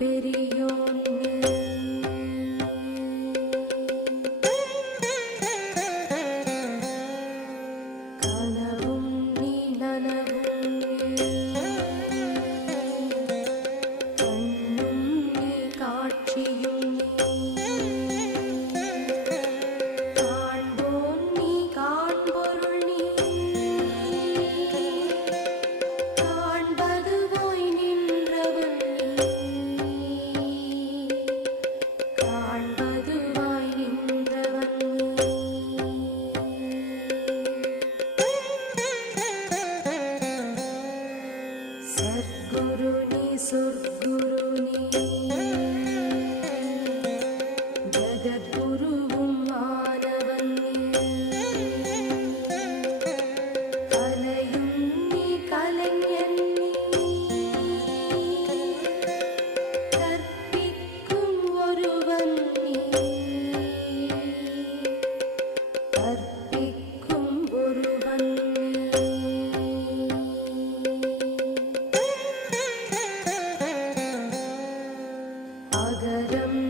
பெரிய సద్గురుని సుర్గురుని सागरम्